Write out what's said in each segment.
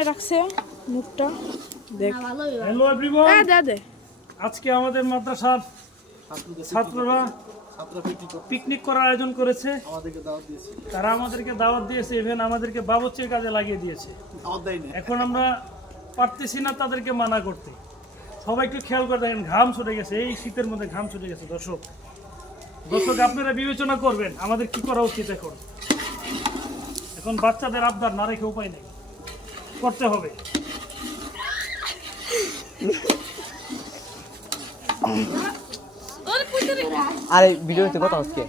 কেমনে রাখছে মুখটা। দেখ। হ্যালো এভরিওয়ান হ্যাঁ আজকে আমাদের মাদ্রাসার ছাত্ররা পিকনিক করার আয়োজন করেছে। তারা আমাদেরকে দাওয়াত দিয়েছে ইভেন আমাদেরকে বাবুচির কাজে লাগিয়ে দিয়েছে। এখন আমরা পারতেছি না তাদেরকে মানা করতে। সবাই একটু খেয়াল করে দেখেন ঘাম ছুটে গেছে। এই শীতের মধ্যে ঘাম ছুটে গেছে দর্শক। দর্শক আপনারা বিবেচনা করবেন আমাদের কি করা উচিত এখন? এখন বাচ্চাদের আবদার না রেখে উপায় নেই। করতে হবে। আরে ভিডিওতে কথা হচ্ছে।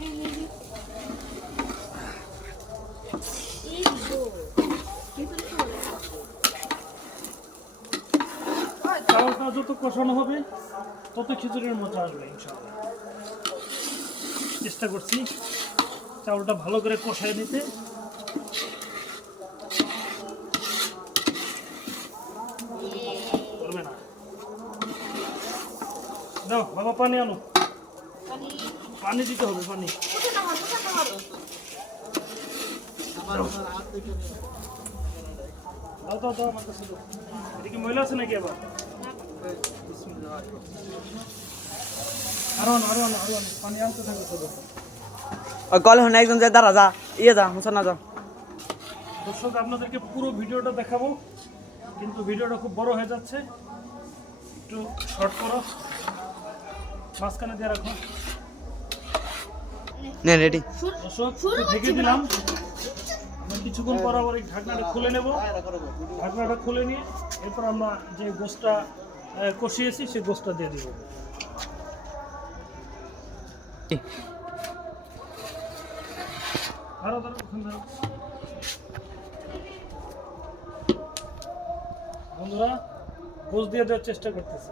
চাউলটা যত কষানো হবে তত খিচুড়ির মজা আসবে ইনশাআল্লাহ। চেষ্টা করছি চাউলটা ভালো করে কষায় নিতে। দাও বাবা পানি আনো। পানি। দিতে হবে পানি। দাও দাও দাও আমার কাছে এটা কি মহিলা আছে নাকি আবার? আরও আরও আনো, আরও আনো। পানি আনতে থাকো শুধু কল হন একজন যায় দাঁড়া যা। ইয়ে যা মুসা না যা। দর্শক আপনাদেরকে পুরো ভিডিওটা দেখাবো। কিন্তু ভিডিওটা খুব বড় হয়ে যাচ্ছে। একটু শর্ট করো। মাঝখানে দিয়ে রাখো। নে রেডি ঢেকে দিলাম। আমরা কিছুক্ষণ পর আবার এই ঢাকনাটা খুলে নেব। ঢাকনাটা খুলে নিয়ে এরপর আমরা যে গোসটা কষিয়েছি সেই গোসটা দিয়ে দিব। ধরো ধরো ধরো। বন্ধুরা গোস দিয়ে দেওয়ার চেষ্টা করতেছি।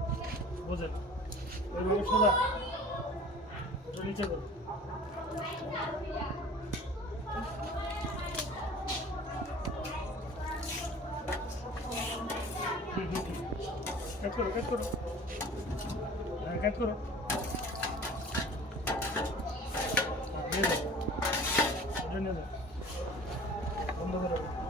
বোঝেন ওইভাবে সোজা একটু নিচে করো কাট করো কাট করো হ্যাঁ কাট করো হ্যাঁ, নিয়ে যাও এটা নিয়ে যাও বন্ধ করো